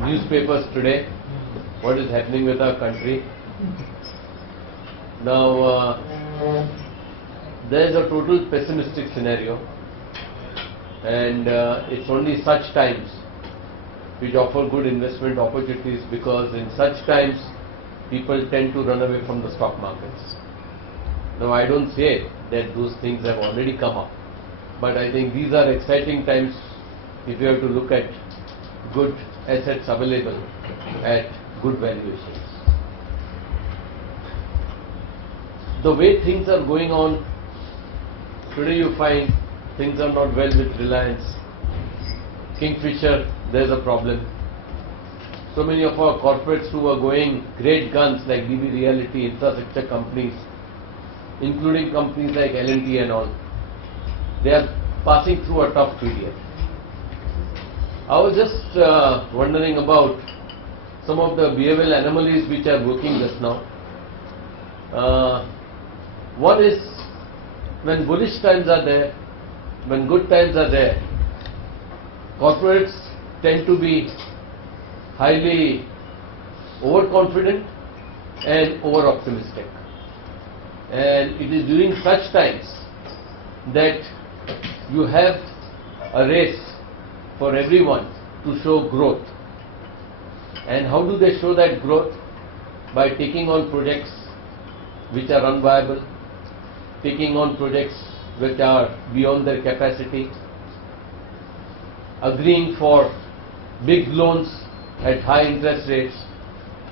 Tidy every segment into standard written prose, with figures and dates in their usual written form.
newspapers today, what is happening with our country. Now, there is a total pessimistic scenario, and it's only such times which offer good investment opportunities, because in such times people tend to run away from the stock markets. Now, I don't say that those things have already come up, but I think these are exciting times if you have to look at good assets available at good valuations. The way things are going on, today you find things are not well with Reliance. Kingfisher, there's a problem. So many of our corporates who are going great guns like DB Realty, infrastructure companies, including companies like L&T and all, they are passing through a tough period. I was just wondering about some of the behavioral anomalies which are working just now. One is, when bullish times are there, when good times are there, corporates tend to be highly overconfident and over-optimistic. And it is during such times that you have a race for everyone to show growth. And how do they show that growth? By taking on projects which are unviable, taking on projects which are beyond their capacity, agreeing for big loans at high interest rates,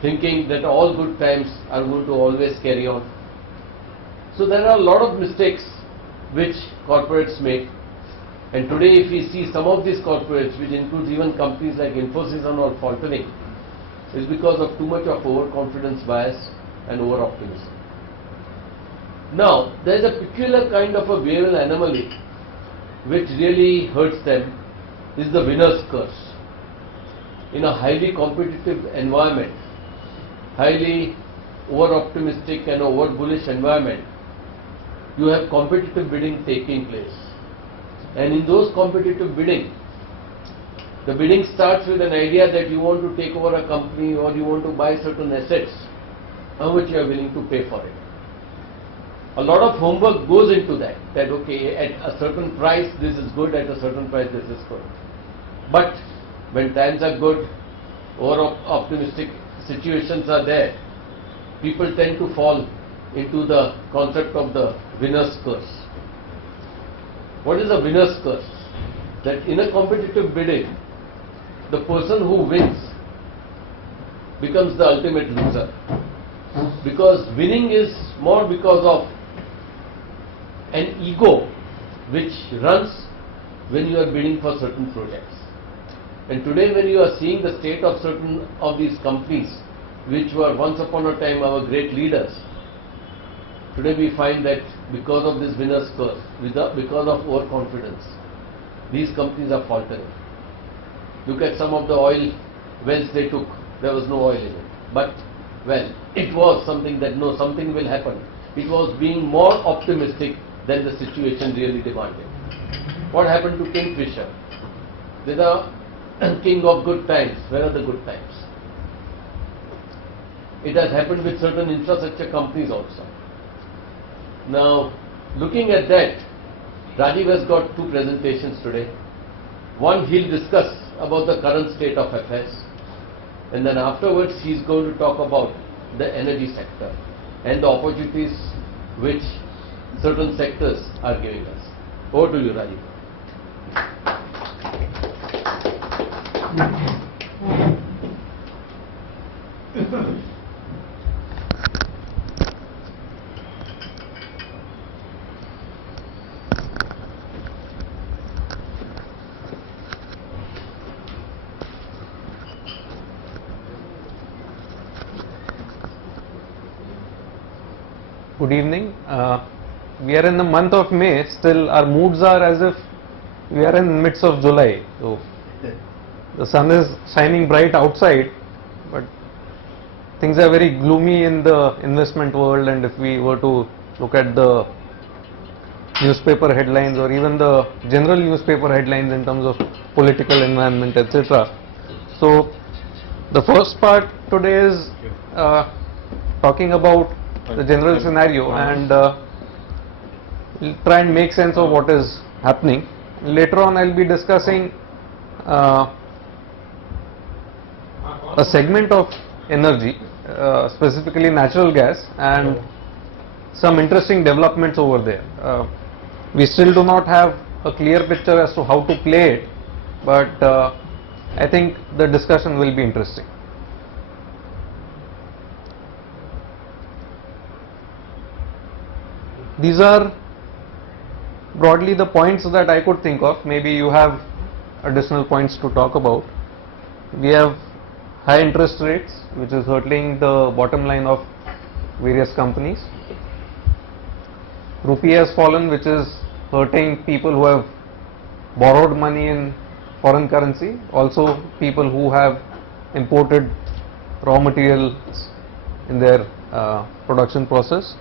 thinking that all good times are going to always carry on. So there are a lot of mistakes which corporates make, and today if we see some of these corporates, which includes even companies like Infosys and all, faltering, is because of too much of overconfidence bias and over-optimism. Now, there is a peculiar kind of a behavioral anomaly which really hurts them, is the winner's curse. In a highly competitive environment, highly over-optimistic and over-bullish environment, you have competitive bidding taking place. And in those competitive bidding, the bidding starts with an idea that you want to take over a company or you want to buy certain assets, how much you are willing to pay for it. A lot of homework goes into that okay, at a certain price this is good, at a certain price this is good. But when times are good, over-optimistic situations are there, people tend to fall into the concept of the winner's curse. What is a winner's curse? That in a competitive bidding, the person who wins becomes the ultimate loser. Because winning is more because of an ego which runs when you are bidding for certain projects. And today when you are seeing the state of certain of these companies which were once upon a time our great leaders, today we find that because of this winner's curse, because of overconfidence, these companies are faltering. Look at some of the oil wells they took, there was no oil in it. But, well, it was something that no, something will happen. It was being more optimistic than the situation really demanded. What happened to Kingfisher? They are king of good times. Where are the good times? It has happened with certain infrastructure companies also. Now, looking at that, Rajiv has got two presentations today. One, he'll discuss about the current state of affairs, and then afterwards he's going to talk about the energy sector and the opportunities which certain sectors are giving us. Over to you, Rajiv. Good evening. We are in the month of May. Still, our moods are as if we are in midst of July. So, the sun is shining bright outside, but things are very gloomy in the investment world. And if we were to look at the newspaper headlines or even the general newspaper headlines in terms of political environment, etc. So, The first part today is talking about the general scenario, and we'll try and make sense of what is happening. Later on I'll be discussing a segment of energy, specifically natural gas, and some interesting developments over there. We still do not have a clear picture as to how to play it, but I think the discussion will be interesting. These are broadly the points that I could think of. Maybe you have additional points to talk about. We have high interest rates, which is hurtling the bottom line of various companies. Rupee has fallen, which is hurting people who have borrowed money in foreign currency, also people who have imported raw materials in their production process.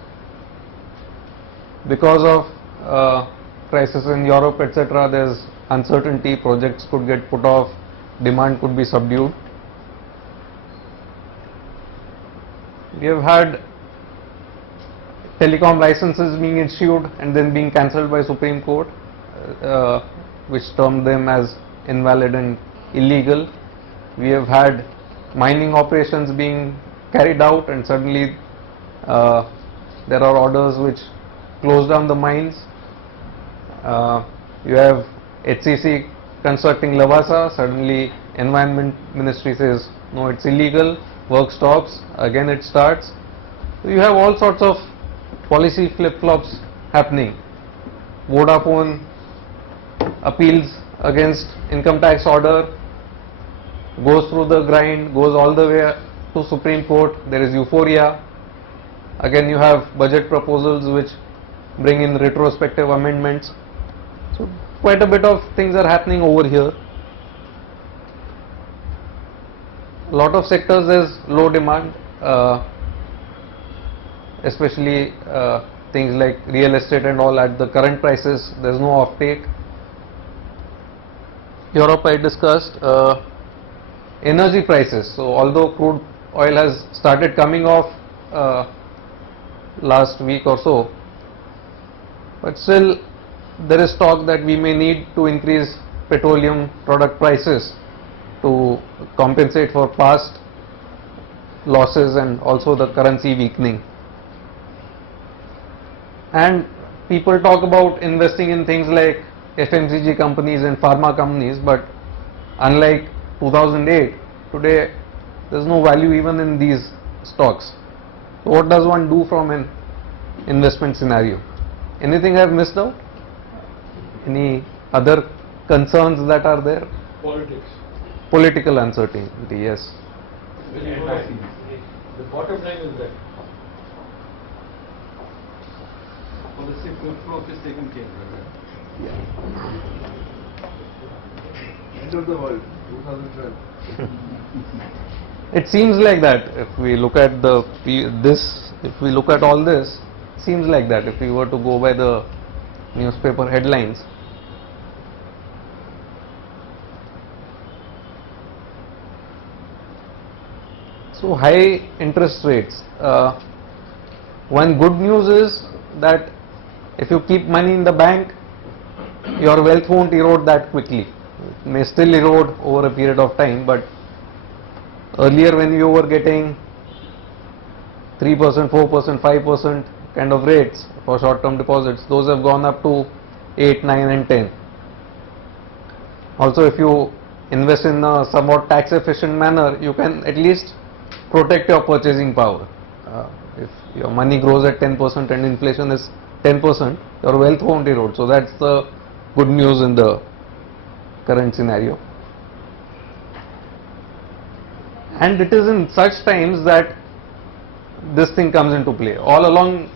Because of crisis in Europe, etc., there's uncertainty, projects could get put off, demand could be subdued. We have had telecom licenses being issued and then being cancelled by Supreme Court, which termed them as invalid and illegal. We have had mining operations being carried out, and suddenly there are orders which close down the mines. You have HCC constructing Lavasa, suddenly Environment Ministry says no, it's illegal, work stops, again it starts. So you have all sorts of policy flip-flops happening. Vodafone appeals against income tax order, goes through the grind, goes all the way to Supreme Court, there is euphoria. Again you have budget proposals which bring in retrospective amendments. So quite a bit of things are happening over here. A lot of sectors there's low demand, especially things like real estate and all. At the current prices there's no offtake. Europe I discussed. Energy prices, so although crude oil has started coming off last week or so, but still there is talk that we may need to increase petroleum product prices to compensate for past losses and also the currency weakening. And people talk about investing in things like FMCG companies and pharma companies, but unlike 2008, today there is no value even in these stocks. So what does one do from an investment scenario? Anything I have missed out? Any other concerns that are there? Politics. Political uncertainty, yes. The bottom line is that policy flip-flop is taken care of. End of the world, 2012. It seems like that. If we look at if we look at all this, it seems like that. If we were to go by the newspaper headlines. So high interest rates. One good news is that if you keep money in the bank, your wealth won't erode that quickly. It may still erode over a period of time, but earlier when you were getting 3%, 4%, 5% kind of rates for short-term deposits, those have gone up to 8, 9 and 10. Also, if you invest in a somewhat tax efficient manner, you can at least protect your purchasing power. If your money grows at 10% and inflation is 10%, your wealth won't erode. So that's the good news in the current scenario. And it is in such times that this thing comes into play. All along,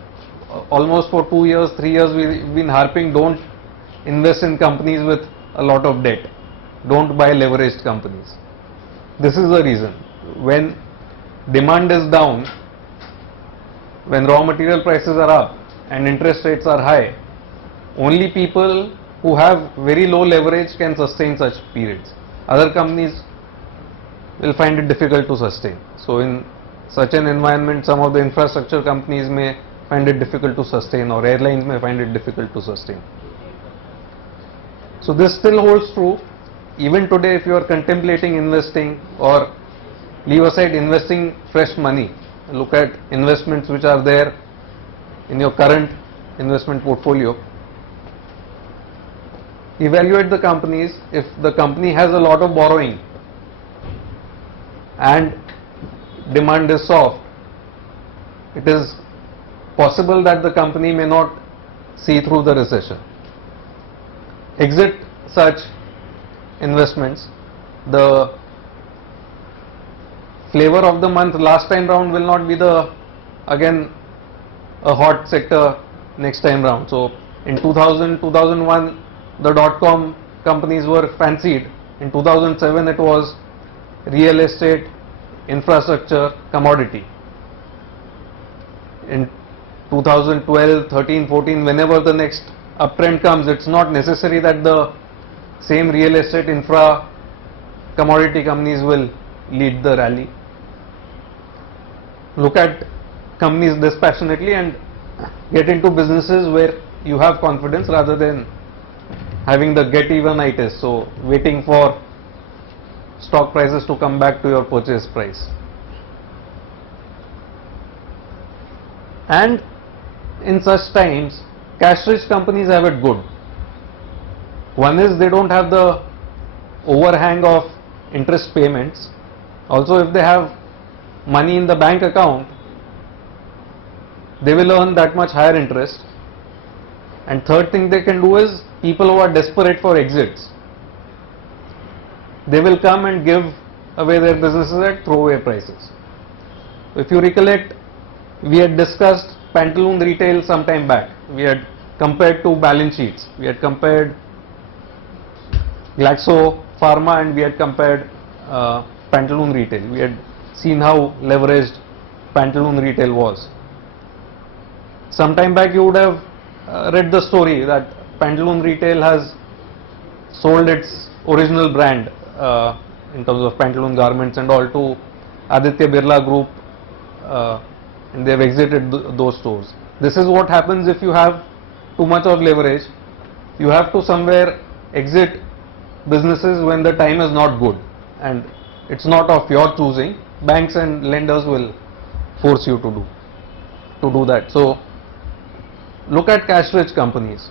almost for 2 years, 3 years, we've been harping, don't invest in companies with a lot of debt. Don't buy leveraged companies. This is the reason. When demand is down, when raw material prices are up and interest rates are high, only people who have very low leverage can sustain such periods. Other companies will find it difficult to sustain. So in such an environment, some of the infrastructure companies may find it difficult to sustain, or airlines may find it difficult to sustain. So this still holds true even today. If you are contemplating investing, or leave aside investing fresh money, look at investments which are there in your current investment portfolio. Evaluate the companies. If the company has a lot of borrowing and demand is soft, it is possible that the company may not see through the recession. Exit such investments. The flavor of the month last time round will not be again a hot sector next time round. So in 2000, 2001, the dot-com companies were fancied. In 2007 it was real estate, infrastructure, commodity. In 2012, 13, 14, whenever the next uptrend comes, it's not necessary that the same real estate, infra, commodity companies will lead the rally. Look at companies dispassionately and get into businesses where you have confidence, rather than having the get-evenitis, so waiting for stock prices to come back to your purchase price. And in such times, cash-rich companies have it good. One is they don't have the overhang of interest payments. Also, if they have money in the bank account, they will earn that much higher interest. And third thing they can do is, people who are desperate for exits, they will come and give away their businesses at throwaway prices. If you recollect, we had discussed Pantaloon Retail some time back. We had compared two balance sheets. We had compared Glaxo Pharma and we had compared Pantaloon Retail. We had seen how leveraged Pantaloon Retail was. Some time back you would have read the story that Pantaloon Retail has sold its original brand in terms of Pantaloon garments and all to Aditya Birla Group, and they have exited those stores. This is what happens if you have too much of leverage. You have to somewhere exit businesses when the time is not good, and it's not of your choosing. Banks and lenders will force you to do that. So look at cash-rich companies.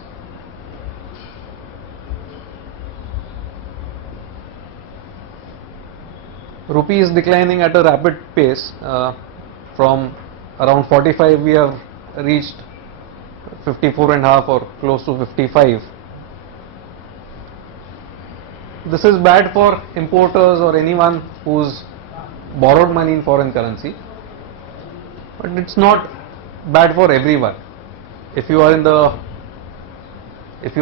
Rupee is declining at a rapid pace. From around 45 we have reached 54.5 or close to 55. This is bad for importers or anyone who's borrowed money in foreign currency, but it's not bad for everyone. If you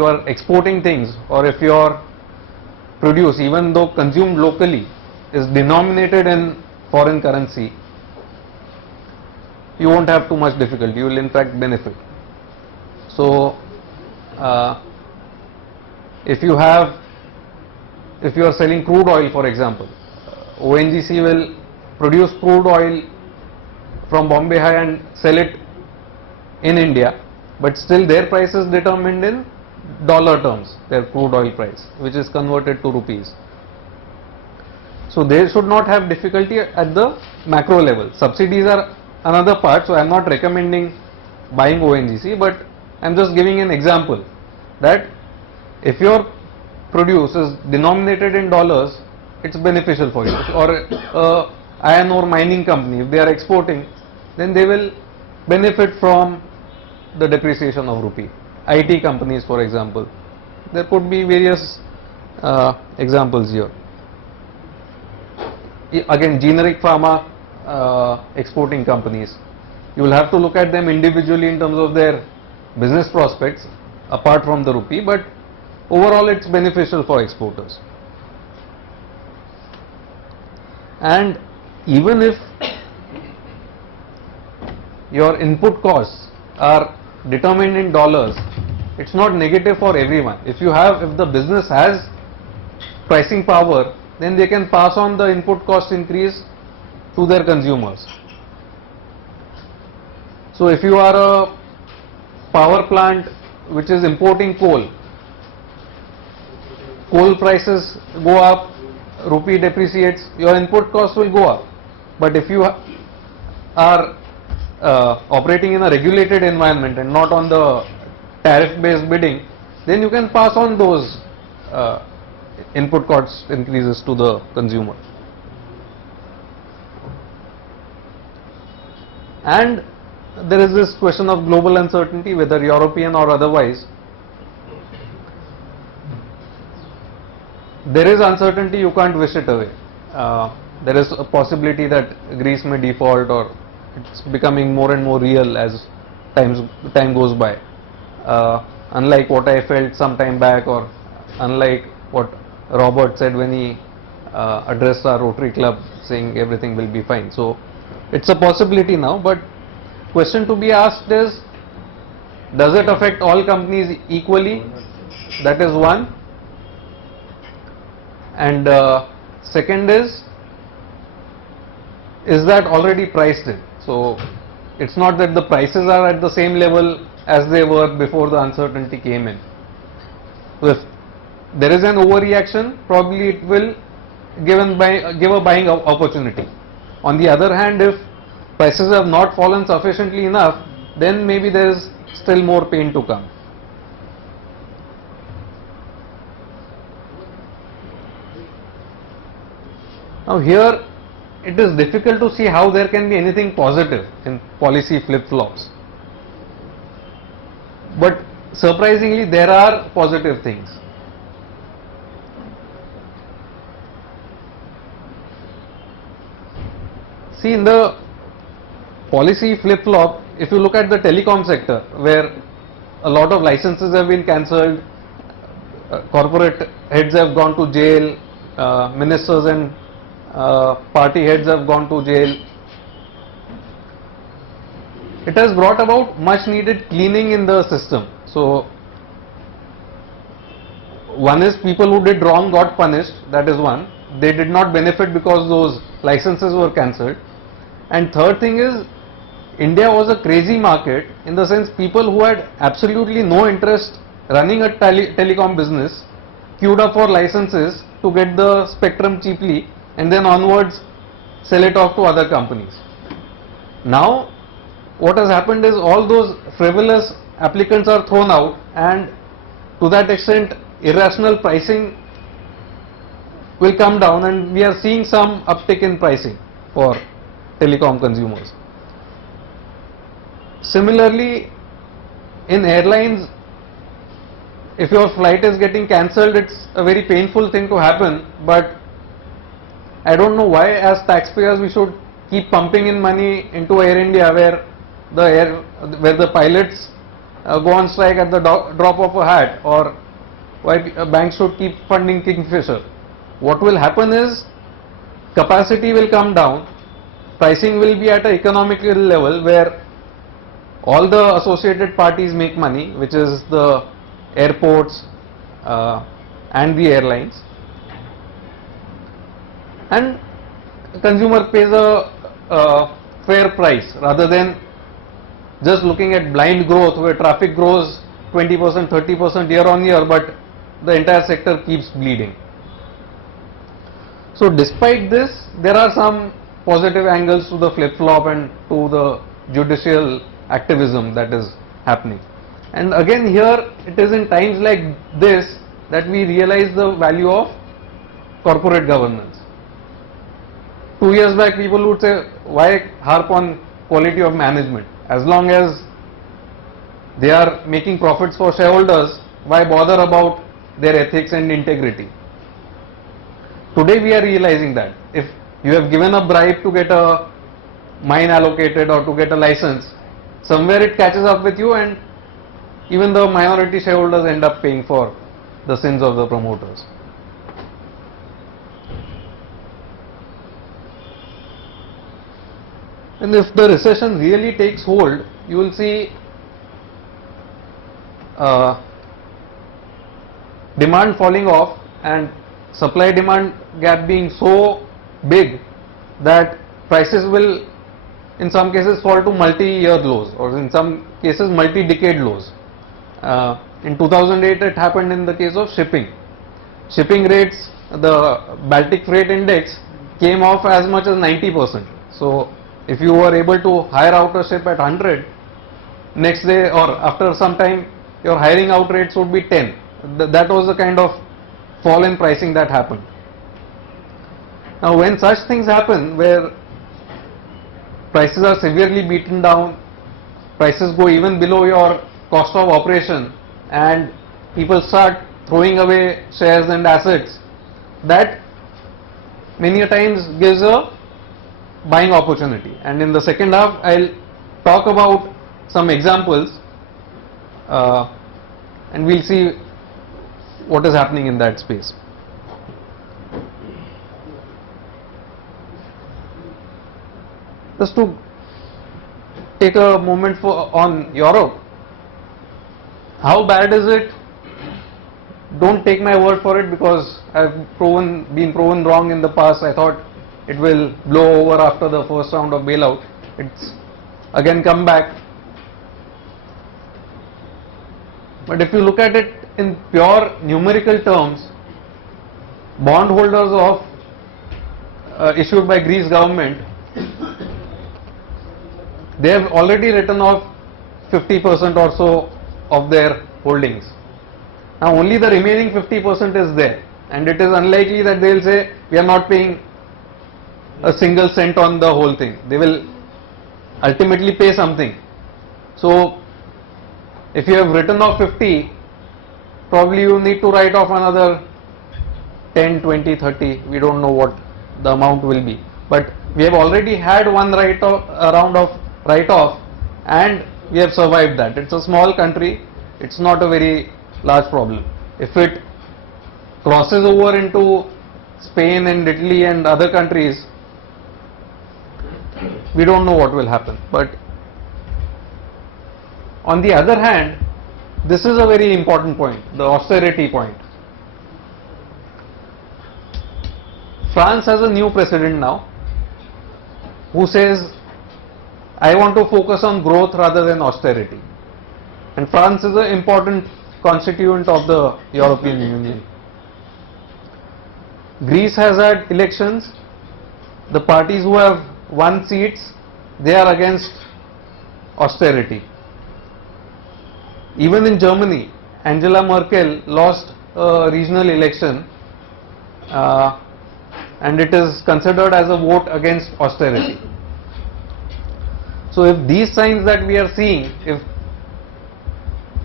are exporting things, or if your produce, even though consumed locally, is denominated in foreign currency, you won't have too much difficulty. You will in fact benefit. So if you are selling crude oil, for example, ONGC will produce crude oil from Bombay High and sell it in India, but still their price is determined in dollar terms, their crude oil price, which is converted to rupees. So they should not have difficulty at the macro level. Subsidies are another part, so I am not recommending buying ONGC, but I am just giving an example that if your produce is denominated in dollars, it's beneficial for you. Or iron ore mining company, if they are exporting, then they will benefit from the depreciation of rupee. IT companies, for example, there could be various examples here. Again, generic pharma exporting companies, you will have to look at them individually in terms of their business prospects apart from the rupee, but overall it's beneficial for exporters. And even if your input costs are determined in dollars, it's not negative for everyone. If the business has pricing power, then they can pass on the input cost increase to their consumers. So if you are a power plant which is importing coal, coal prices go up, rupee depreciates, your input cost will go up. But if you are operating in a regulated environment and not on the tariff based bidding, then you can pass on those input cost increases to the consumer. And there is this question of global uncertainty, whether European or otherwise. There is uncertainty, you can't wish it away. There is a possibility that Greece may default, or it's becoming more and more real as time goes by. Unlike what I felt some time back, or unlike what Robert said when he addressed our Rotary Club saying everything will be fine. So it's a possibility now, but question to be asked is, does it affect all companies equally? That is one. And second is that already priced in? So it's not that the prices are at the same level as they were before the uncertainty came in. So if there is an overreaction, probably it will give a buying opportunity. On the other hand, if prices have not fallen sufficiently enough, then maybe there is still more pain to come. Now here it is difficult to see how there can be anything positive in policy flip-flops. But surprisingly, there are positive things. See, in the policy flip-flop, if you look at the telecom sector, where a lot of licenses have been cancelled, corporate heads have gone to jail, ministers and party heads have gone to jail. It has brought about much needed cleaning in the system. So one is, people who did wrong got punished, that is one. They did not benefit because those licenses were cancelled. And third thing is, India was a crazy market, in the sense people who had absolutely no interest running a telecom business queued up for licenses to get the spectrum cheaply, and then onwards sell it off to other companies. Now what has happened is, all those frivolous applicants are thrown out, and to that extent irrational pricing will come down, and we are seeing some uptick in pricing for telecom consumers. Similarly, in airlines, if your flight is getting cancelled, it's a very painful thing to happen, but I don't know why as taxpayers we should keep pumping in money into Air India, where the pilots go on strike at the drop of a hat, or why banks should keep funding Kingfisher. What will happen is, capacity will come down, pricing will be at an economical level where all the associated parties make money, which is the airports and the airlines, and consumer pays a fair price, rather than just looking at blind growth where traffic grows 20%, 30% year on year, but the entire sector keeps bleeding. So despite this, there are some positive angles to the flip-flop and to the judicial activism that is happening. And again, here it is in times like this that we realize the value of corporate governance. 2 years back, people would say, why harp on quality of management? As long as they are making profits for shareholders, why bother about their ethics and integrity? Today we are realizing that if you have given a bribe to get a mine allocated or to get a license, somewhere it catches up with you, and even the minority shareholders end up paying for the sins of the promoters. And if the recession really takes hold, you will see demand falling off and supply demand gap being so big that prices will in some cases fall to multi-year lows, or in some cases multi-decade lows. In 2008 it happened in the case of shipping. Shipping rates, the Baltic Freight Index came off as much as 90%. So if you were able to hire out a ship at 100, next day or after some time your hiring out rates would be 10. That was the kind of fall in pricing that happened. Now when such things happen, where prices are severely beaten down, prices go even below your cost of operation, and people start throwing away shares and assets, that many a times gives a buying opportunity. And in the second half I'll talk about some examples and we'll see what is happening in that space. Just to take a moment on Europe, how bad is it? Don't take my word for it, because I've been proven wrong in the past. I thought it will blow over after the first round of bailout. It's again come back. But if you look at it in pure numerical terms, bondholders of issued by Greece government, they have already written off 50% or so of their holdings. Now only the remaining 50% is there, and it is unlikely that they will say we are not paying a single cent on the whole thing. They will ultimately pay something. So if you have written off 50, probably you need to write off another 10, 20, 30, we don't know what the amount will be. But we have already had one round of write-off, and we have survived that. It's a small country, it's not a very large problem. If it crosses over into Spain and Italy and other countries, we don't know what will happen. But on the other hand, this is a very important point, the austerity point. France has a new president now who says, I want to focus on growth rather than austerity. And France is an important constituent of the European Union. Greece has had elections. The parties who have won seats, they are against austerity. Even in Germany, Angela Merkel lost a regional election and it is considered as a vote against austerity. So if these signs that we are seeing, if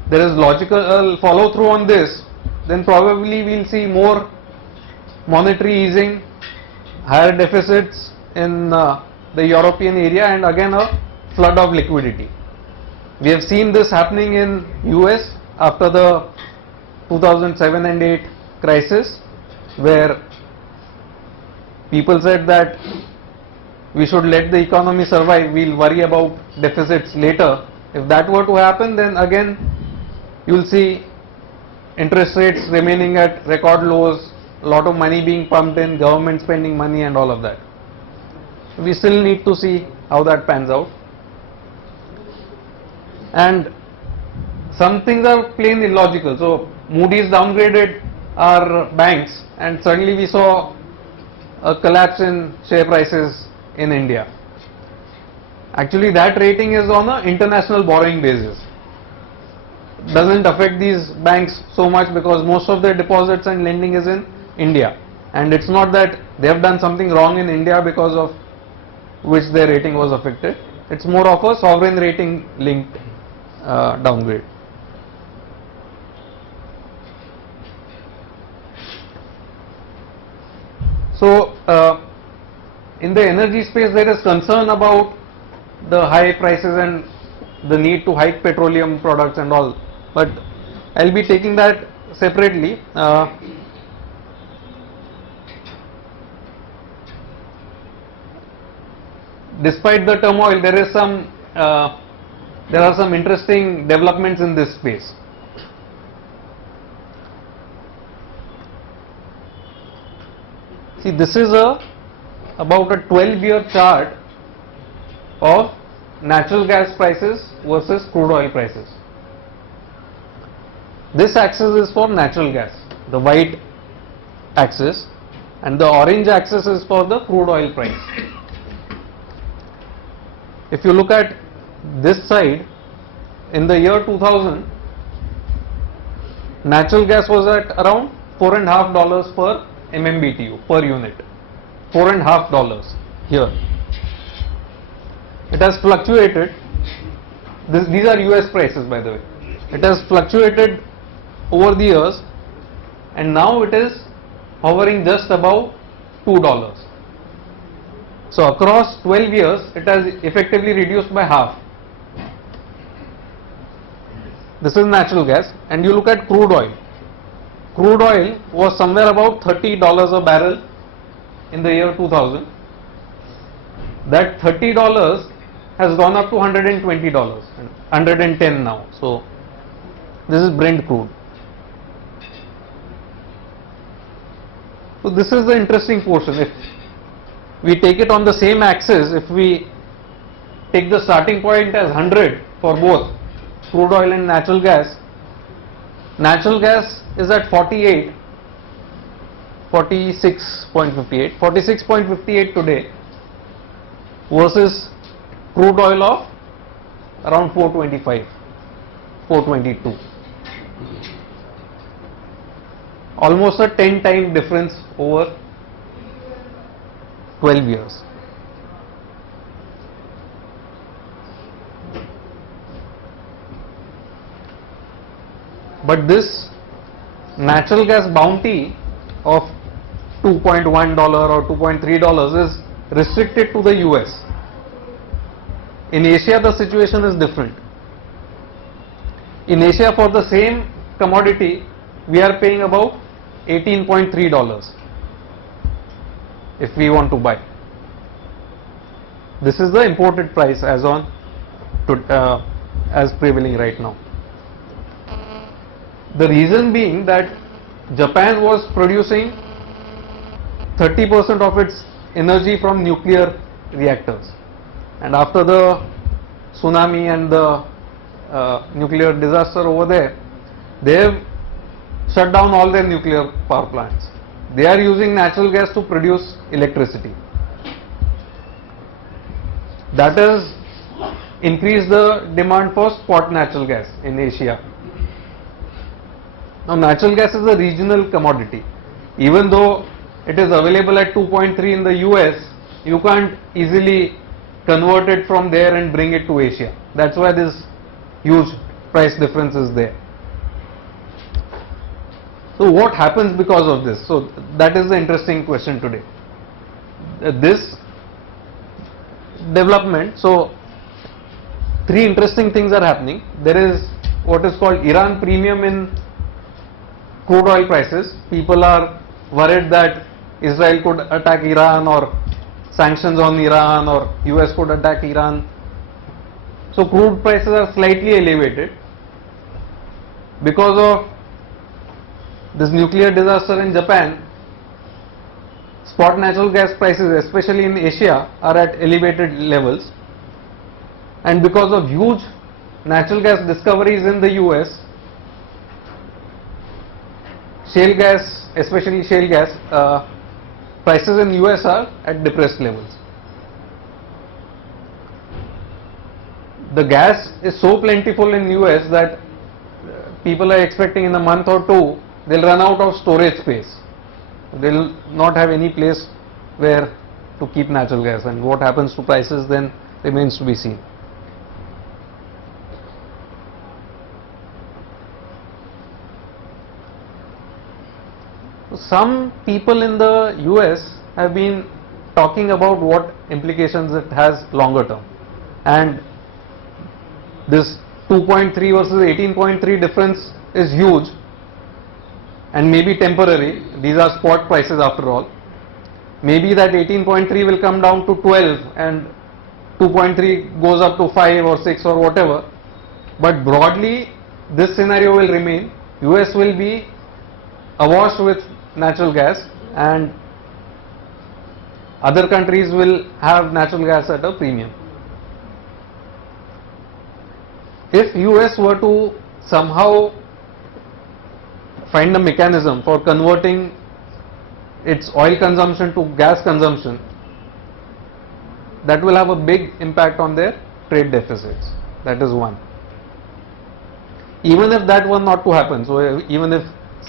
there is logical follow through on this, then probably we will see more monetary easing, higher deficits in the European area, and again a flood of liquidity. We have seen this happening in US after the 2007 and 8 crisis, where people said that we should let the economy survive, we'll worry about deficits later. If that were to happen, then again you will see interest rates remaining at record lows, a lot of money being pumped in, government spending money and all of that. We still need to see how that pans out. And some things are plain illogical. So Moody's downgraded our banks, and suddenly we saw a collapse in share prices in India. Actually that rating is on an international borrowing basis. Doesn't affect these banks so much because most of their deposits and lending is in India, and it's not that they have done something wrong in India because of which their rating was affected. It's more of a sovereign rating linked downgrade. So in the energy space there is concern about the high prices and the need to hike petroleum products and all, but I'll be taking that separately. Despite the turmoil, there are some interesting developments in this space. See, this is about a 12-year chart of natural gas prices versus crude oil prices. This axis is for natural gas, the white axis, and the orange axis is for the crude oil price. If you look at this side, in the year 2000, natural gas was at around $4.50 per MMBTU per unit. $4.50 here. It has fluctuated. These are US prices, by the way. It has fluctuated over the years, and now it is hovering just above $2. So across 12 years, it has effectively reduced by half. This is natural gas, and you look at crude oil. Crude oil was somewhere about $30 a barrel in the year 2000. That $30 has gone up to $120, $110 now. So this is Brent crude. So this is the interesting portion. If we take it on the same axis, if we take the starting point as 100 for both crude oil and natural gas is at 46.58 today versus crude oil of around 425, 422. Almost a 10-time difference over 12 years. But this natural gas bounty of $2.1 or $2.3 is restricted to the US. In Asia, the situation is different. In Asia, for the same commodity, we are paying about $18.3 if we want to buy. This is the imported price as on as prevailing right now. The reason being that Japan was producing 30% of its energy from nuclear reactors, and after the tsunami and the nuclear disaster over there, they have shut down all their nuclear power plants. They are using natural gas to produce electricity. That has increased the demand for spot natural gas in Asia. Now, natural gas is a regional commodity. Even though it is available at 2.3 in the US, you can't easily convert it from there and bring it to Asia. That's why this huge price difference is there. So what happens because of this? So that is the interesting question today. This development, so three interesting things are happening. There is what is called Iran premium in crude oil prices. People are worried that Israel could attack Iran, or sanctions on Iran, or US could attack Iran. So crude prices are slightly elevated because of this nuclear disaster in Japan. Spot natural gas prices, especially in Asia, are at elevated levels, and because of huge natural gas discoveries in the US, shale gas, especially shale gas, prices in US are at depressed levels. The gas is so plentiful in US that people are expecting in a month or two they'll run out of storage space. They'll not have any place where to keep natural gas, and what happens to prices then remains to be seen. Some people in the US have been talking about what implications it has longer term, and this 2.3 versus 18.3 difference is huge and maybe temporary. These are spot prices after all. Maybe that 18.3 will come down to 12 and 2.3 goes up to 5 or 6 or whatever, but broadly this scenario will remain. US will be awash with natural gas, and other countries will have natural gas at a premium. If US were to somehow find a mechanism for converting its oil consumption to gas consumption, that will have a big impact on their trade deficits. That is one. Even if that were not to happen, so even if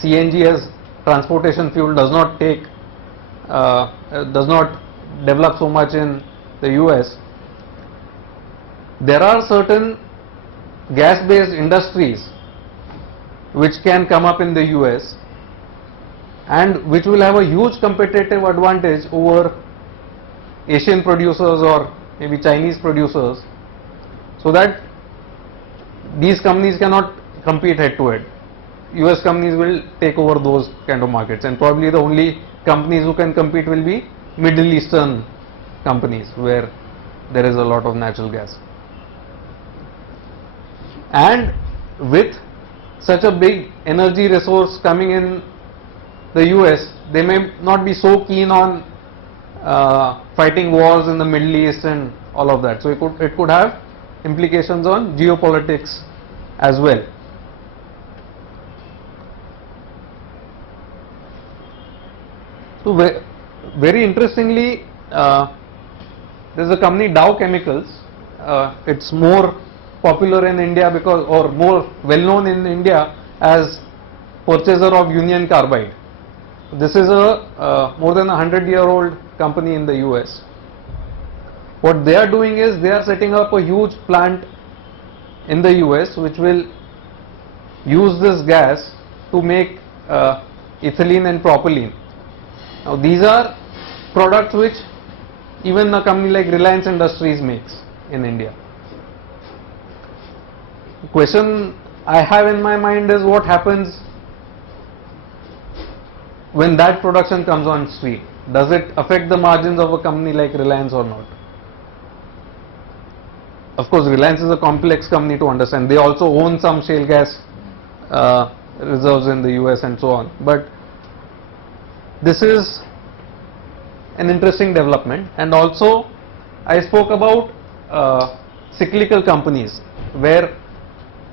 CNG as transportation fuel does not develop so much in the US, there are certain gas-based industries which can come up in the US and which will have a huge competitive advantage over Asian producers or maybe Chinese producers, so that these companies cannot compete head to head. US companies will take over those kind of markets, and probably the only companies who can compete will be Middle Eastern companies where there is a lot of natural gas. And with such a big energy resource coming in the US, they may not be so keen on fighting wars in the Middle East and all of that. So it could have implications on geopolitics as well. So very interestingly, there is a company, Dow Chemicals. It's more popular in India because, or more well known in India as purchaser of Union Carbide. This is a more than 100-year-old company in the US. What they are doing is they are setting up a huge plant in the US which will use this gas to make ethylene and propylene. Now these are products which even a company like Reliance Industries makes in India. The question I have in my mind is what happens when that production comes on stream. Does it affect the margins of a company like Reliance or not? Of course, Reliance is a complex company to understand. They also own some shale gas reserves in the US and so on. But this is an interesting development. And also, I spoke about cyclical companies where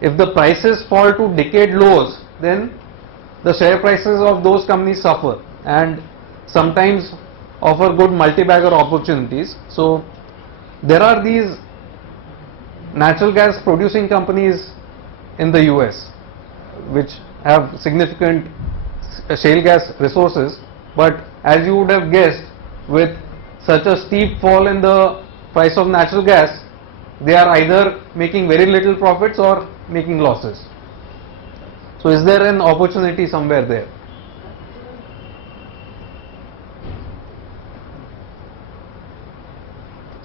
if the prices fall to decade lows, then the share prices of those companies suffer and sometimes offer good multi-bagger opportunities. So there are these natural gas producing companies in the US which have significant shale gas resources, but as you would have guessed, with such a steep fall in the price of natural gas, they are either making very little profits or making losses. So is there an opportunity somewhere there?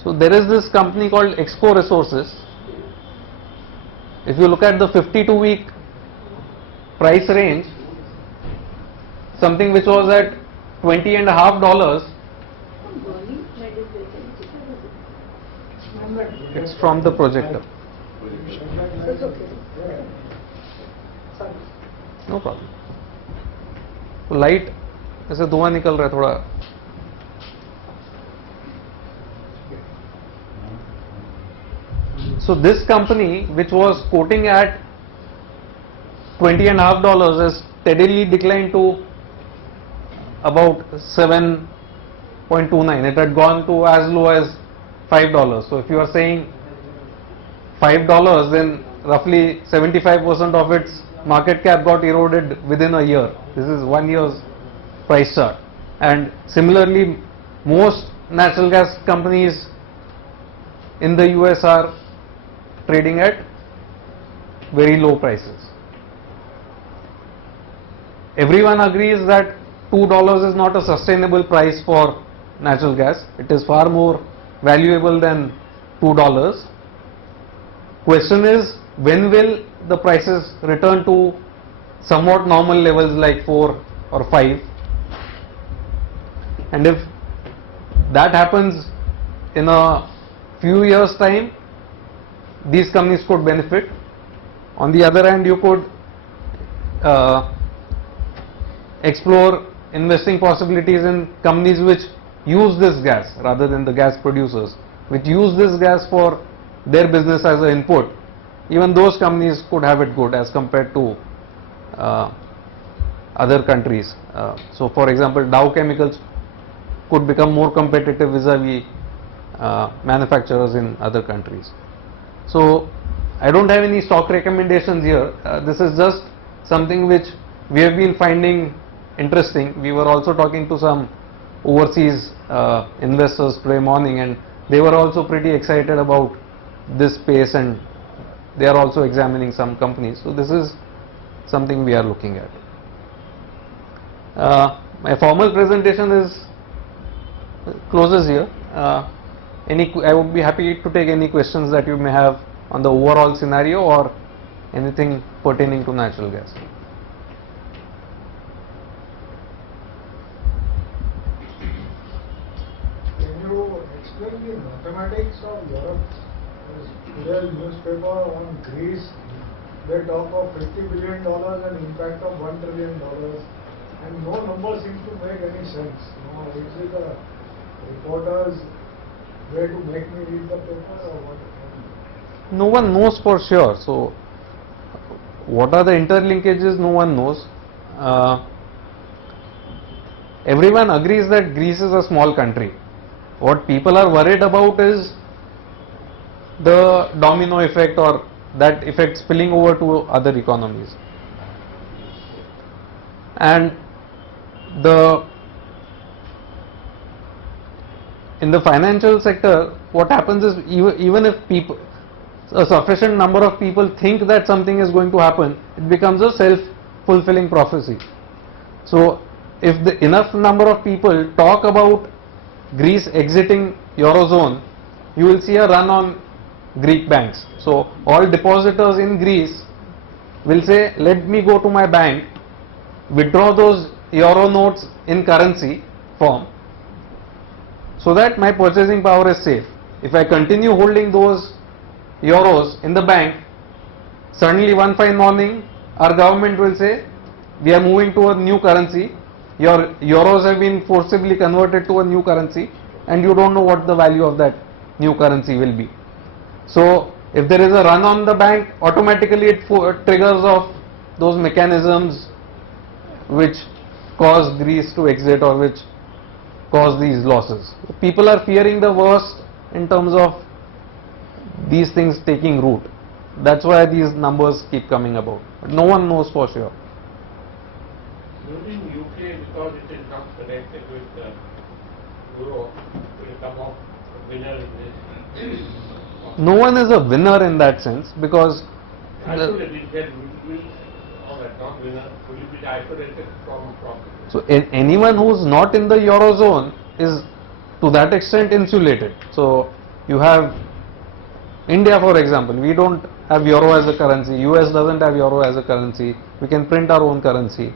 So there is this company called Expo Resources. If you look at the 52-week price range, something which was at $20.50, it's from the projector. No problem. Light ऐसे धुआं निकल रहा है थोड़ा. So this company, which was quoting at $20.50, has steadily declined to about 7.29. It had gone to as low as $5. So if you are saying $5, then roughly 75% of its market cap got eroded within a year. This is 1 year's price chart. And similarly, most natural gas companies in the US are trading at very low prices. Everyone agrees that $2 is not a sustainable price for natural gas. It is far more valuable than $2. Question is, when will the prices return to somewhat normal levels like 4 or 5? And if that happens in a few years' time, these companies could benefit. On the other hand, you could explore investing possibilities in companies which use this gas rather than the gas producers, which use this gas for their business as an input, even those companies could have it good as compared to other countries. So for example, Dow Chemicals could become more competitive vis-a-vis manufacturers in other countries. So I don't have any stock recommendations here. This is just something which we have been finding interesting. We were also talking to some overseas investors today morning, and they were also pretty excited about this space, and they are also examining some companies. So this is something we are looking at. My formal presentation closes here. I would be happy to take any questions that you may have on the overall scenario or anything pertaining to natural gas. Can you explain the mathematics of Europe's real newspaper on Greece? They talk of $50 billion and impact of $1 trillion, and no number seems to make any sense. No, is it the reporters way to make me read the paper or what? No one knows for sure. So what are the interlinkages? No one knows. Everyone agrees that Greece is a small country. What people are worried about is the domino effect, or that effect spilling over to other economies. And in the financial sector, what happens is even if a sufficient number of people think that something is going to happen, it becomes a self-fulfilling prophecy. So if enough number of people talk about Greece exiting Eurozone, you will see a run on Greek banks. So all depositors in Greece will say, let me go to my bank, withdraw those euro notes in currency form, so that my purchasing power is safe. If I continue holding those euros in the bank, suddenly one fine morning our government will say, we are moving to a new currency, your euros have been forcibly converted to a new currency, and you don't know what the value of that new currency will be. So if there is a run on the bank, automatically it triggers off those mechanisms which cause Greece to exit or which cause these losses. People are fearing the worst in terms of these things taking root. That's why these numbers keep coming about. But no one knows for sure. Using UK, because it is not connected with Euro, will come off winner in this. No one is a winner in that sense, because Isolated, it said will or that not winner, will it be isolated from profit? so anyone who's not in the Eurozone is to that extent insulated. So you have India, for example, we don't have euro as a currency, US doesn't have euro as a currency, we can print our own currency.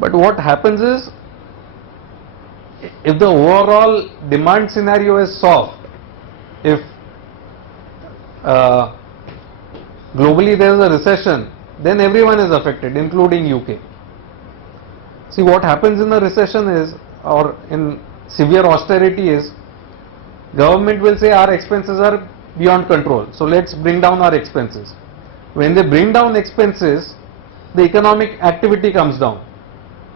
But what happens is, if the overall demand scenario is soft, if globally there is a recession, then everyone is affected, including UK. See, what happens in a recession is, or in severe austerity is, government will say our expenses are beyond control, so let's bring down our expenses. When they bring down expenses, the economic activity comes down,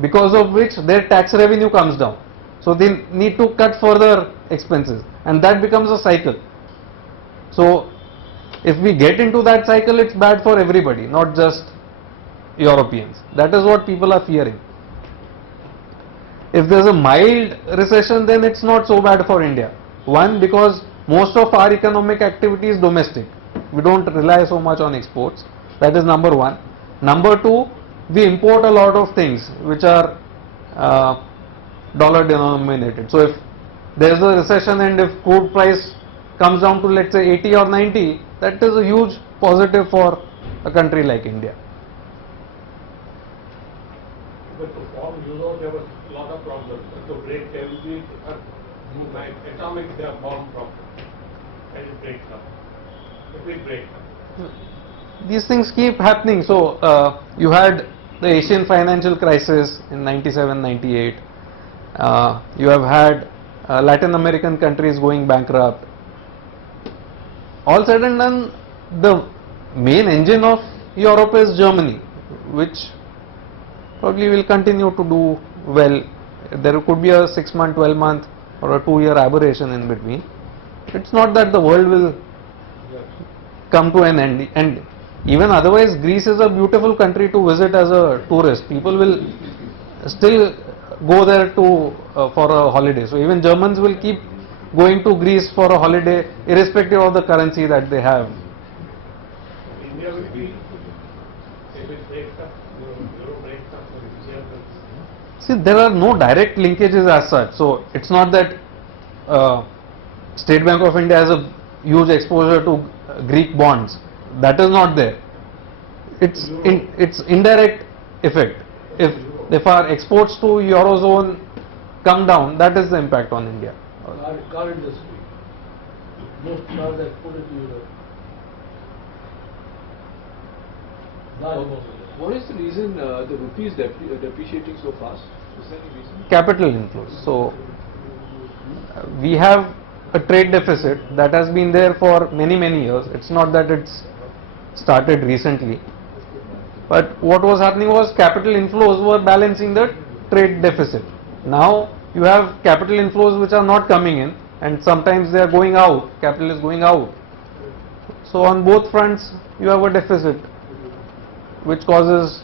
because of which their tax revenue comes down. So they need to cut further expenses, and that becomes a cycle. So if we get into that cycle, it's bad for everybody, not just Europeans. That is what people are fearing. If there's a mild recession, then it's not so bad for India. One, because most of our economic activity is domestic. We don't rely so much on exports. That is number one. Number two, we import a lot of things which are dollar denominated. So if there is a recession and if crude price comes down to, let's say, 80 or 90, that is a huge positive for a country like India. But to form Euro, there was a lot of problems. To break, there will be like atomic bomb problem, and it breaks up. It will break up. These things keep happening. So you had the Asian financial crisis in 97, 98. You have had Latin American countries going bankrupt. All said and done, the main engine of Europe is Germany, which probably will continue to do well. There could be a 6-month, 12-month or a 2-year aberration in between. It's not that the world will come to an end, and even otherwise Greece is a beautiful country to visit as a tourist. People will still go there to for a holiday. So even Germans will keep going to Greece for a holiday irrespective of the currency that they have. India will be, if it breaks up, Euro breaks up, so India will. See, there are no direct linkages as such. So it's not that State Bank of India has a huge exposure to Greek bonds. That is not there. It's indirect effect. If our exports to Eurozone come down, that is the impact on India. Car industry. Most cars exported to Europe. What is the reason the rupee is depreciating so fast? Is there any reason? Capital inflows. So we have a trade deficit that has been there for many years. It's not that it's started recently. But what was happening was capital inflows were balancing the trade deficit. Now you have capital inflows which are not coming in, and sometimes they are going out, capital is going out. So on both fronts you have a deficit which causes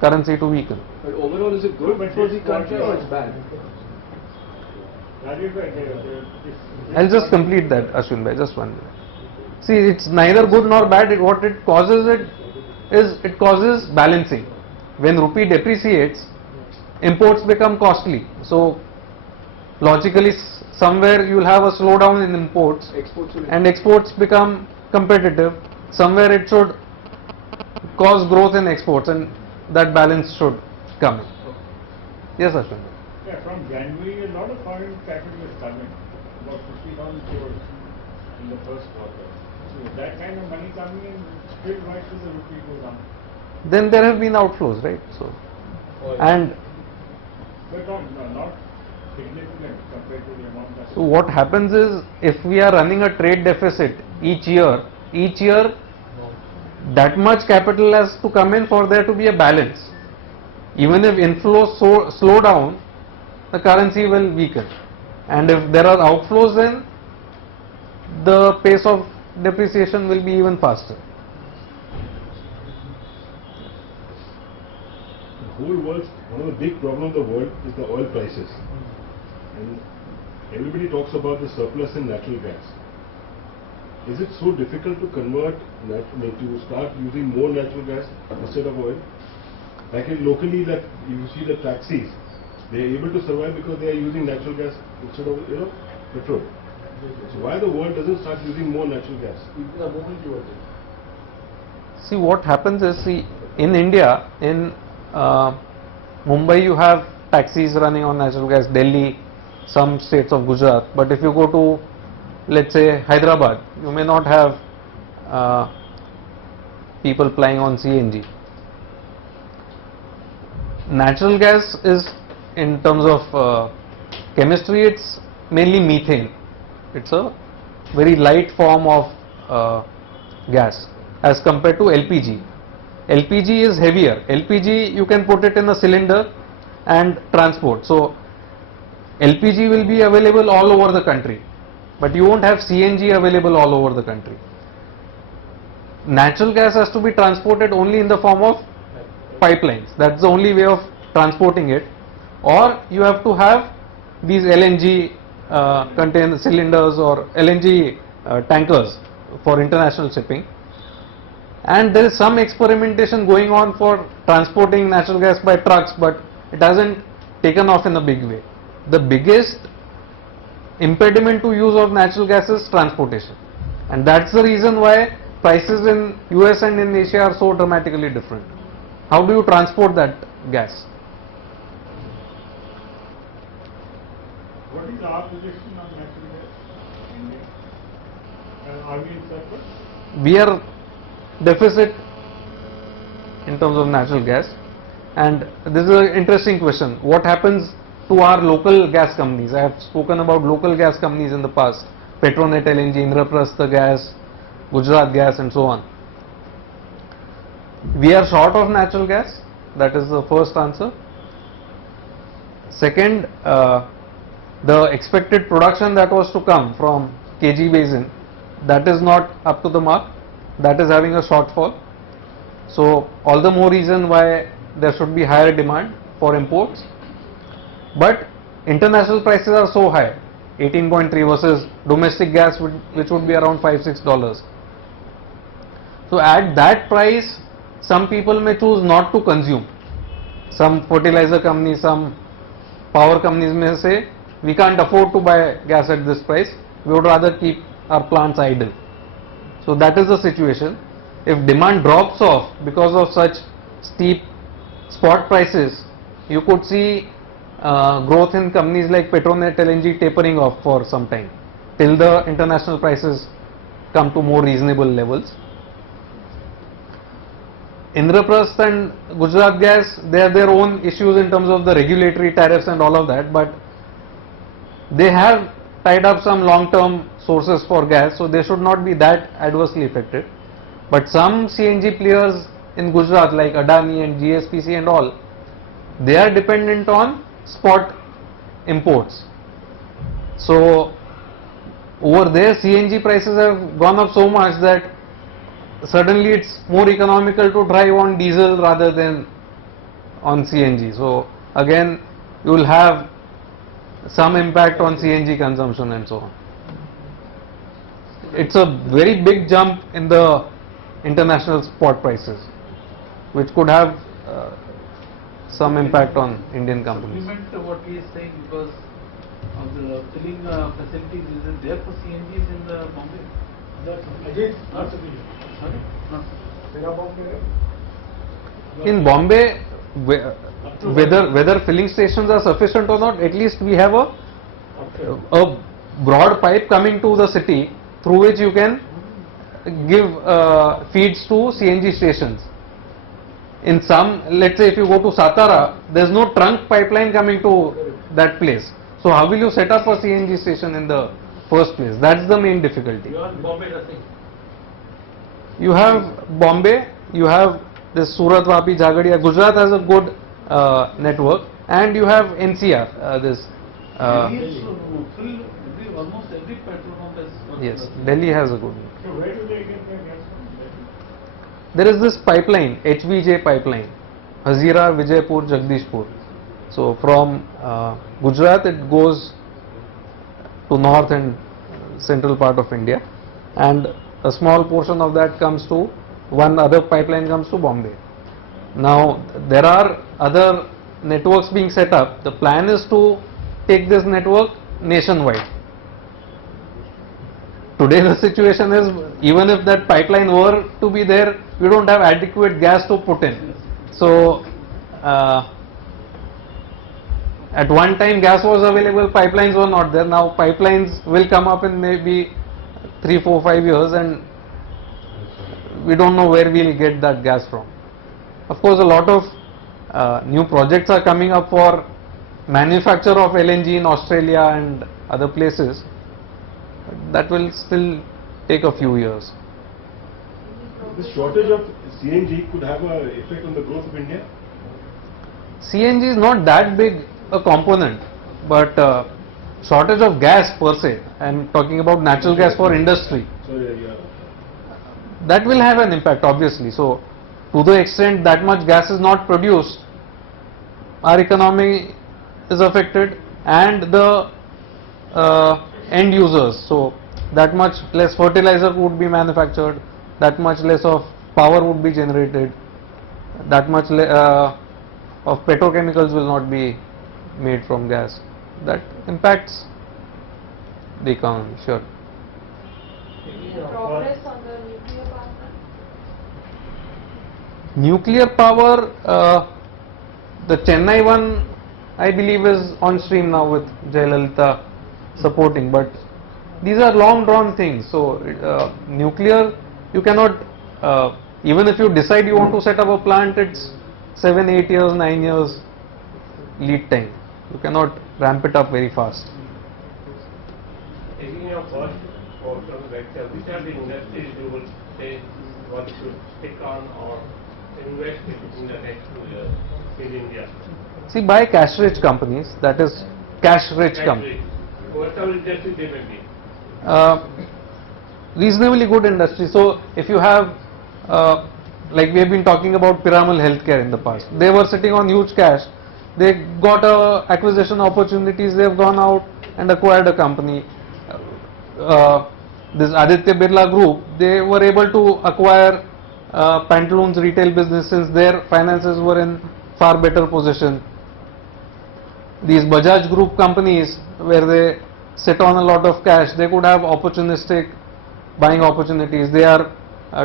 currency to weaken. But overall, is it good for the country or it's bad? I'll just complete that, Ashwin bhai, just 1 minute. See, it's neither good nor bad. What it causes it causes balancing. When rupee depreciates, imports become costly. So logically, somewhere you will have a slowdown in imports, Exports will and exports become competitive. Somewhere it should cause growth in exports, and that balance should come in. Yes, Ashwin bhai. Yeah, from January, a lot of foreign capital is coming, about 50,000 crores in the first quarter. So that kind of money coming in, still why should the rupee go down? Then there have been outflows, right? So, and But not significant compared to the amount that. so what happens is, if we are running a trade deficit each year, that much capital has to come in for there to be a balance. Even if inflows slow down, the currency will weaken, and if there are outflows, then the pace of depreciation will be even faster. The whole world, one of the big problems of the world is the oil prices. And everybody talks about the surplus in natural gas. Is it so difficult to convert, to start using more natural gas instead of oil? Like locally, that you see the taxis, they are able to survive because they are using natural gas instead of, petrol. So why the world doesn't start using more natural gas? See, what happens is, in India, in Mumbai you have taxis running on natural gas, Delhi, some states of Gujarat, but if you go to, let's say, Hyderabad, you may not have people flying on CNG. Natural gas is, in terms of chemistry, it's mainly methane. It's a very light form of gas as compared to LPG. LPG is heavier. LPG, you can put it in a cylinder and transport. So LPG will be available all over the country, but you won't have CNG available all over the country. Natural gas has to be transported only in the form of pipelines. That's the only way of transporting it. Or you have to have these LNG container cylinders or LNG tankers for international shipping. And there is some experimentation going on for transporting natural gas by trucks, but it hasn't taken off in a big way. The biggest impediment to use of natural gas is transportation, and that's the reason why prices in US and in Asia are so dramatically different. How do you transport that gas? What is our position on natural gas in India? Are we in surplus? We are deficit in terms of natural gas, and this is an interesting question. What happens to our local gas companies. I have spoken about local gas companies in the past, Petronet LNG, Indraprastha Gas, Gujarat Gas and so on. We are short of natural gas, that is the first answer. Second, the expected production that was to come from KG Basin, that is not up to the mark, that is having a shortfall. So all the more reason why there should be higher demand for imports. But international prices are so high, 18.3 versus domestic gas which would be around $5-6. So at that price, some people may choose not to consume. Some fertilizer companies, some power companies may say, we can't afford to buy gas at this price, we would rather keep our plants idle. So that is the situation. If demand drops off because of such steep spot prices, you could see growth in companies like Petronet LNG tapering off for some time, till the international prices come to more reasonable levels. Indraprastha and Gujarat Gas, they have their own issues in terms of the regulatory tariffs and all of that, but they have tied up some long-term sources for gas, so they should not be that adversely affected. But some CNG players in Gujarat like Adani and GSPC and all, they are dependent on spot imports. So over there CNG prices have gone up so much that suddenly it's more economical to drive on diesel rather than on CNG. So again you will have some impact on CNG consumption and so on. It's a very big jump in the international spot prices, which could have some impact on Indian companies. Supplement what he is saying, because of the filling facilities, is it there for CNGs in the Bombay? Ajit, Not sorry, not. Tera Bombay. In Bombay, whether filling stations are sufficient or not, at least we have a broad pipe coming to the city through which you can give feeds to CNG stations. In some, let's say if you go to Satara, there is no trunk pipeline coming to that place. So how will you set up a CNG station in the first place? That's the main difficulty. You are Bombay nothing. You have Bombay, you have this Surat, Vapi, Jhagadia. Gujarat has a good network, and you have NCR. Delhi is full, almost every petrol pump has got Yes, the- Delhi has a good. So where do they get their gas from? There is this pipeline, HVJ pipeline, Hazira, Vijaypur, Jagdishpur. So from Gujarat it goes to north and central part of India, and a small portion of that comes to, one other pipeline comes to Bombay. Now there are other networks being set up. The plan is to take this network nationwide. Today the situation is, even if that pipeline were to be there, we don't have adequate gas to put in. So at one time gas was available, pipelines were not there. Now pipelines will come up in maybe 3, 4, 5 years, and we don't know where we'll get that gas from. Of course, a lot of new projects are coming up for manufacture of LNG in Australia and other places. That will still take a few years. This shortage of CNG could have an effect on the growth of India. CNG is not that big a component, but shortage of gas per se, I am talking about natural gas for industry, So yeah. that will have an impact obviously. So to the extent that much gas is not produced, our economy is affected, and the end users. So that much less fertilizer would be manufactured, that much less of power would be generated, that much of petrochemicals will not be made from gas. That impacts the economy, sure. Progress on the nuclear power plant? Nuclear power, the Chennai one I believe is on stream now with Jayalalitha supporting, but these are long drawn things. So nuclear, you cannot, even if you decide you want to set up a plant, it's 7, 8 years, 9 years lead time. You cannot ramp it up very fast. Taking your first quote from the lecture, which are the industries you would say one should stick on or invest in the next 2 years in India? See, buy cash-rich companies, that is cash-rich companies. Whatever industry they may be. Reasonably good industry. So, if you have, like we have been talking about Piramal Healthcare in the past, they were sitting on huge cash. They got acquisition opportunities. They have gone out and acquired a company. This Aditya Birla Group, they were able to acquire Pantaloons retail business since their finances were in far better position. These Bajaj Group companies, where they sit on a lot of cash, they could have opportunistic buying opportunities. They are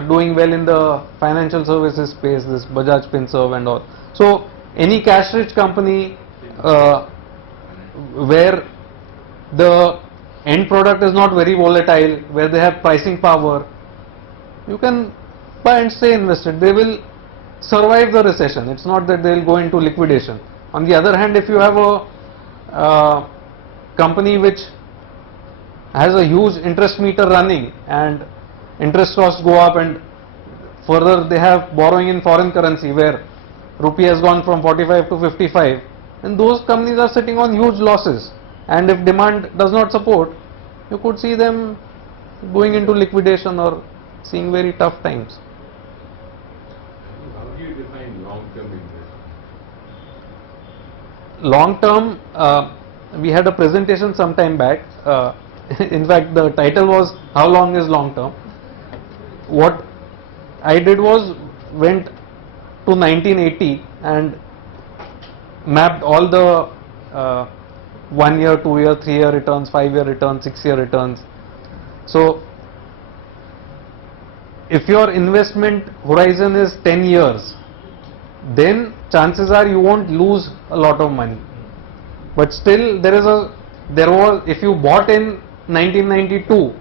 doing well in the financial services space, this Bajaj Finserv and all. So, any cash-rich company where the end product is not very volatile, where they have pricing power, you can buy and stay invested. They will survive the recession. It's not that they will go into liquidation. On the other hand, if you have a company which has a huge interest meter running and interest costs go up, and further they have borrowing in foreign currency where rupee has gone from 45 to 55, and those companies are sitting on huge losses, and if demand does not support, you could see them going into liquidation or seeing very tough times. How do you define long-term investment? Long term, we had a presentation some time back. In fact, the title was "How long is long term?" What I did was went to 1980 and mapped all the 1 year, 2 year, 3 year returns, 5 year returns, 6 year returns. So, if your investment horizon is 10 years, then chances are you won't lose a lot of money. But still, if you bought in 1992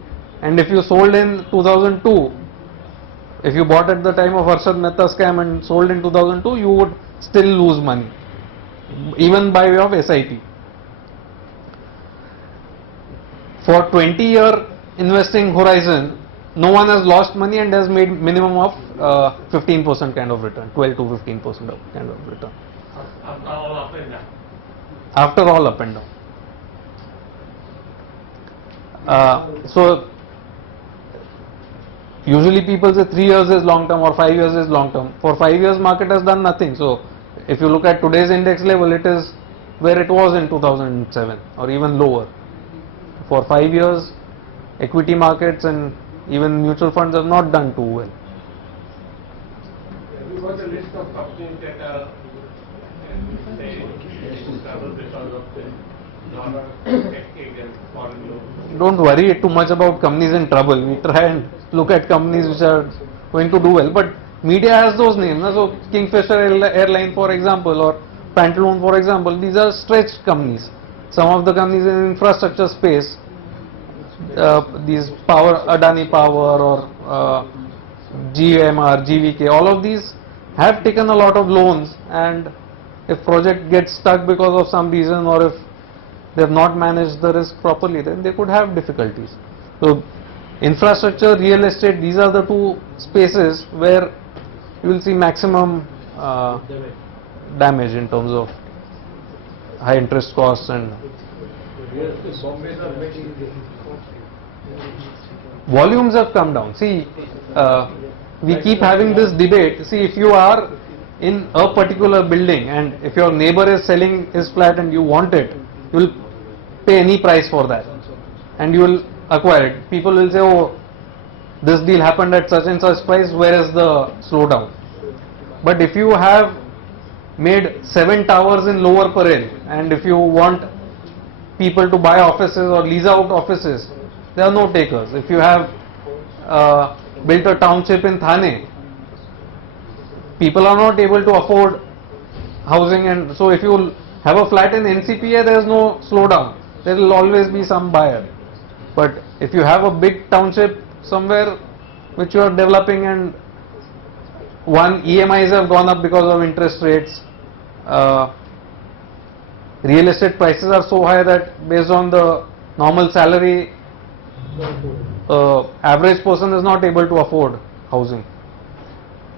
and if you sold in 2002, if you bought at the time of Harshad Mehta scam and sold in 2002, you would still lose money, even by way of SIP. For 20-year investing horizon, no one has lost money and has made minimum of 15% kind of return, 12 to 15% of kind of return. After all up and down. After all up and down. So usually people say 3 years is long term or 5 years is long term. For 5 years market has done nothing. So if you look at today's index level, it is where it was in 2007 or even lower. For 5 years, equity markets and even mutual funds have not done too well. Have you got a list of companies that are say in trouble because of the non-taxing and foreign loans? Don't worry too much about companies in trouble. We try and look at companies which are going to do well. But media has those names. So Kingfisher Airline, for example, or Pantaloon, for example, these are stretched companies. Some of the companies in infrastructure space, these Adani Power or GMR, GVK, all of these have taken a lot of loans, and if project gets stuck because of some reason or if they have not managed the risk properly, then they could have difficulties. So infrastructure, real estate, these are the two spaces where you will see maximum damage in terms of high interest costs and volumes have come down. See, we keep having this debate. See, if you are in a particular building and if your neighbor is selling his flat and you want it, you will pay any price for that and you will acquire it. People will say, oh, this deal happened at such and such price, where is the slowdown? But if you have made 7 towers in Lower Parel and if you want people to buy offices or lease out offices, there are no takers. If you have built a township in Thane, people are not able to afford housing, and so if you have a flat in NCPA, there is no slowdown. There will always be some buyer. But if you have a big township somewhere which you are developing and EMIs have gone up because of interest rates, real estate prices are so high that based on the normal salary, average person is not able to afford housing.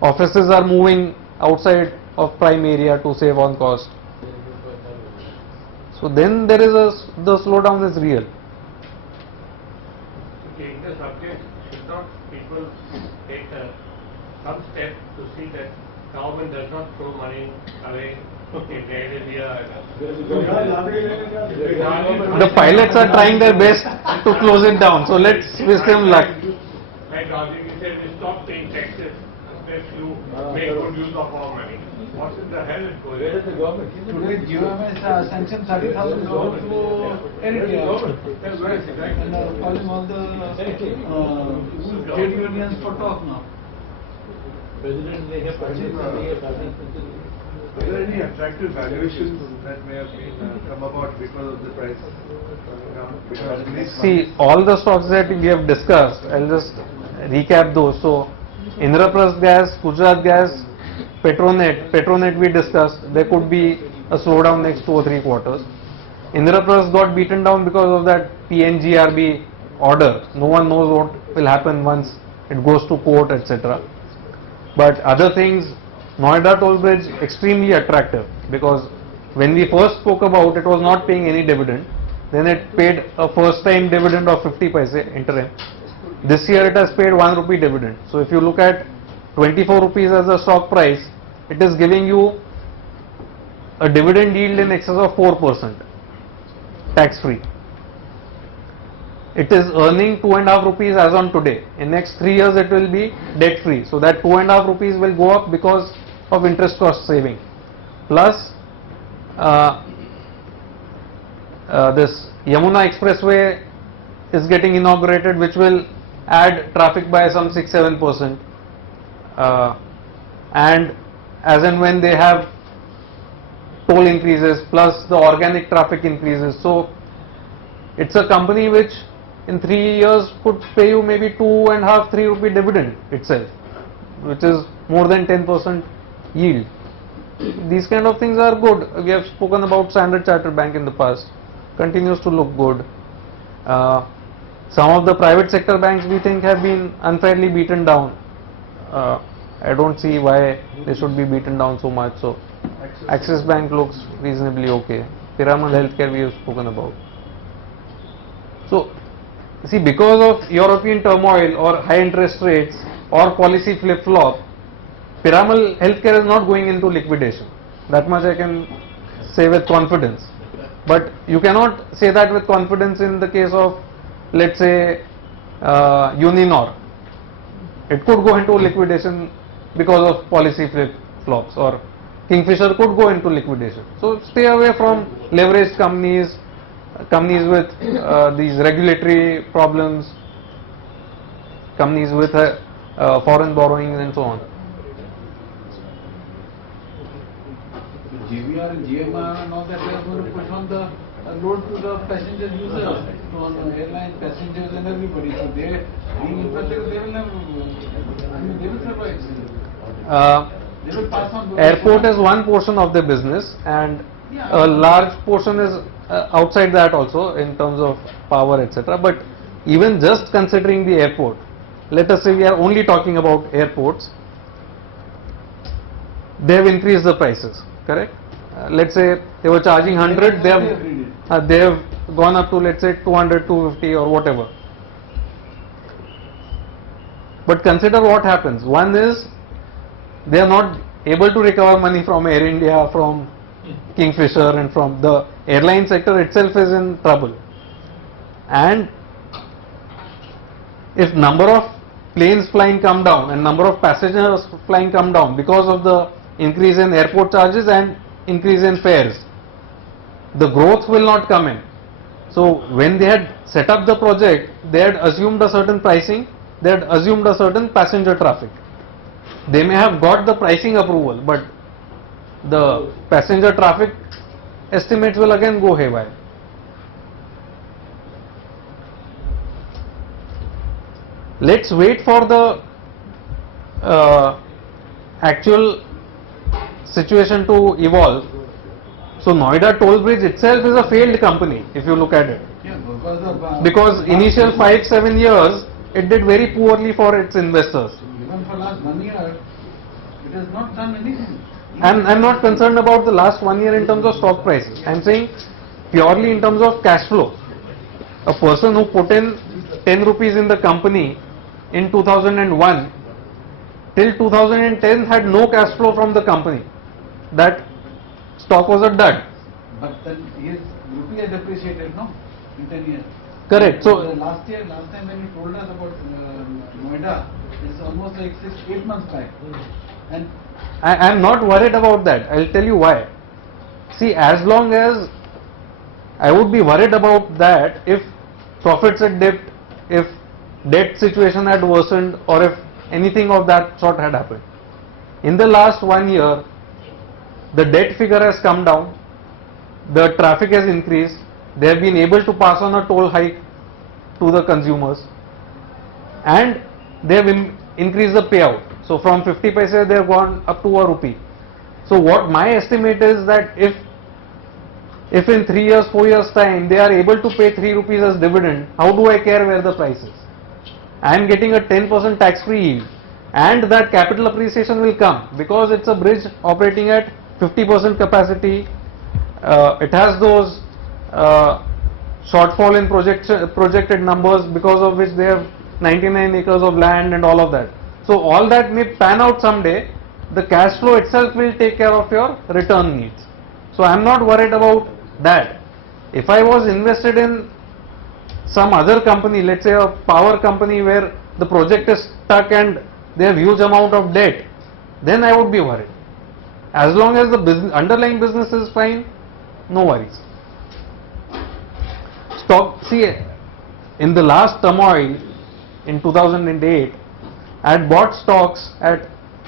Offices are moving outside of prime area to save on cost. So then there is the slowdown is real. To change the subject, should not people take some step to see that government does not throw money away in Air India? The pilots are trying their best to close it down, so let's wish them luck. Like Rajiv said, we stop paying taxes unless you make good use of our money. What in the hell is going on? Where is the government? Today GOM has sanctioned 30,000 crores to Air India. And calling all the trade unions for talk now. Are there any attractive valuations that may have been come about because of the price coming down? See, all the stocks that we have discussed, I'll just recap those. So, Indraprasth Gas, Gujarat Gas, Petronet we discussed, there could be a slowdown next 2 or 3 quarters. Indraprasth got beaten down because of that PNGRB order. No one knows what will happen once it goes to court, etc. But other things, Noida Toll Bridge, extremely attractive, because when we first spoke about it was not paying any dividend. Then it paid a first time dividend of 50 paise interim. This year it has paid 1 rupee dividend. So if you look at 24 rupees as a stock price, it is giving you a dividend yield in excess of 4%, tax free. It is earning 2.5 rupees as on today. In next 3 years it will be debt free. So that 2.5 rupees will go up because of interest cost saving. Plus this Yamuna Expressway is getting inaugurated, which will add traffic by some 6-7%. And as and when they have toll increases plus the organic traffic increases, so it's a company which in 3 years could pay you maybe 2.5-3 rupee dividend itself, which is more than 10% yield. These kind of things are good. We have spoken about Standard Chartered Bank in the past, continues to look good. Some of the private sector banks we think have been unfairly beaten down. I don't see why they should be beaten down so much. So Axis Bank looks reasonably okay. Piramal Healthcare we have spoken about. So see, because of European turmoil or high interest rates or policy flip-flop, Piramal Healthcare is not going into liquidation. That much I can say with confidence. But you cannot say that with confidence in the case of, let's say, Uninor. It could go into liquidation because of policy flip-flops, or Kingfisher could go into liquidation. So stay away from leveraged companies, companies with these regulatory problems, companies with foreign borrowings and so on. GVR and GMR know that they are going to push on the load to the passenger users, on the airline passengers and everybody. So they, being infrastructure, they will have, they will survive. They will pass on. Airport is one portion of the business, and a large portion is outside that also in terms of power, etc. But even just considering the airport, let us say we are only talking about airports, they have increased the prices, correct? Let's say they were charging 100, they have gone up to, let's say, 200, 250 or whatever. But consider what happens. One is they are not able to recover money from Air India, from Kingfisher, and from the airline sector itself is in trouble. And if number of planes flying come down and number of passengers flying come down because of the increase in airport charges and increase in fares, the growth will not come in. So when they had set up the project, they had assumed a certain pricing, they had assumed a certain passenger traffic. They may have got the pricing approval, but the passenger traffic estimates will again go haywire. Let's wait for the actual situation to evolve. So Noida toll bridge itself is a failed company if you look at it. Yeah, because of. Because initial 5-7 years it did very poorly for its investors. Even for last 1 year, it has not done anything. And I'm not concerned about the last 1 year in terms of stock price. I'm saying purely in terms of cash flow. A person who put in 10 rupees in the company in 2001 till 2010 had no cash flow from the company. That stock was a dud. But then his rupee has depreciated, no? In 10 years. Correct. So Last time when you told us about Noida, it's almost like 6-8 months back. And I am not worried about that. I'll tell you why. See, as long as I would be worried about that if profits had dipped, if debt situation had worsened, or if anything of that sort had happened. In the last 1 year, the debt figure has come down, the traffic has increased, they have been able to pass on a toll hike to the consumers, and they have increased the payout. So from 50 paise they have gone up to a rupee. So what my estimate is that if in 3 years, 4 years time they are able to pay 3 rupees as dividend, how do I care where the price is? I am getting a 10% tax free yield, and that capital appreciation will come because it's a bridge operating at 50% capacity. It has those shortfall in projected numbers because of which they have 99 acres of land and all of that. So all that may pan out someday. The cash flow itself will take care of your return needs. So I am not worried about that. If I was invested in some other company, let's say a power company where the project is stuck and they have huge amount of debt, then I would be worried. As long as the underlying business is fine, no worries. See, in the last turmoil in 2008, I had bought stocks at